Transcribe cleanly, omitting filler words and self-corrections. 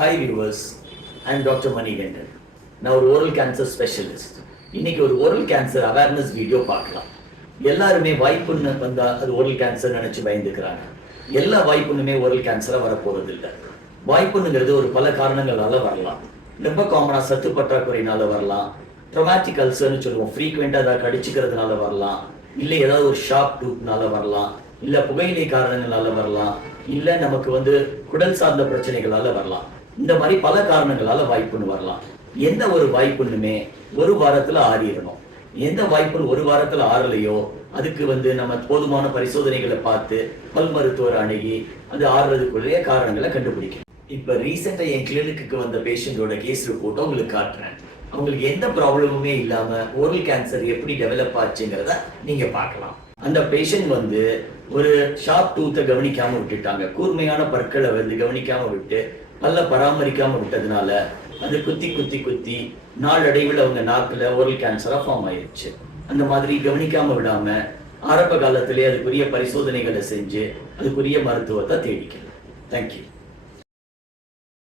Hi viewers, I am Dr. Manigandan. நான் ஒரு oral cancer specialist. இன்னைக்கு ஒரு ஓரல் கேன்சர் அவேர்னஸ் வீடியோ பார்க்கலாம். எல்லாருமே வாய்ப்புன்னு வந்தா அது ஓரல் கேன்சர் நினைச்சு பயந்துக்கிறாங்க. எல்லா வாய்ப்புண்ணுமே ஓரல் கேன்சரா வரப்போறது இல்லை. வாய்ப்புண்ணுங்கிறது ஒரு பல காரணங்களால வரலாம். ரொம்ப காமனா சத்து பற்றாக்குறையினால வரலாம். ட்ரொமாட்டிக் அல்சர்னு சொல்லுவோம். ஃப்ரீக்வெண்டா ஏதாவது கடிச்சுக்கிறதுனால வரலாம். இல்லை ஏதாவது ஒரு ஷார்ப் டூத்னால வரலாம். இல்ல புகையிலை காரணங்களால வரலாம். இல்ல நமக்கு குடல் சார்ந்த பிரச்சனைகளால வரலாம். இந்த மாதிரி பல காரணங்களால வாய்ப்புன்னு வரலாம். எந்த ஒரு வாய்ப்புண்ணுமே ஒரு வாரத்துல ஆறிடணும். எந்த வாய்ப்புன்னு ஒரு வாரத்துல ஆறலையோ அதுக்கு நம்ம போதுமான பரிசோதனைகளை பார்த்து பல் மருத்துவர் அணுகி அது ஆறுறதுக்குள்ளேயே காரணங்களை கண்டுபிடிக்கணும். இப்ப ரீசெண்டா என் கிளினிக்கு வந்த பேஷண்டோட கேஸ் ரிப்போர்ட்டை உங்களுக்கு காட்டுறேன். அவங்களுக்கு எந்த ப்ராப்ளமுமே இல்லாம ஓரல் கேன்சர் எப்படி டெவலப் ஆச்சுங்கிறத நீங்க பார்க்கலாம். அந்த பேஷண்ட் ஒரு ஷார்ப் டூத்தை கவனிக்காம விட்டுட்டாங்க. கூர்மையான பற்களை கவனிக்காம விட்டு பல்ல பராமரிக்காம விட்டதுனால அது குத்தி குத்தி குத்தி நாளடைவில் அவங்க நாக்குல ஓரல் கேன்சரா ஃபார்ம் ஆயிடுச்சு. அந்த மாதிரி கவனிக்காம விடாம ஆரம்ப காலத்திலே அதுக்குரிய பரிசோதனைகளை செஞ்சு அதுக்குரிய மருத்துவத்தை தேடிக்கணும். தேங்க்யூ.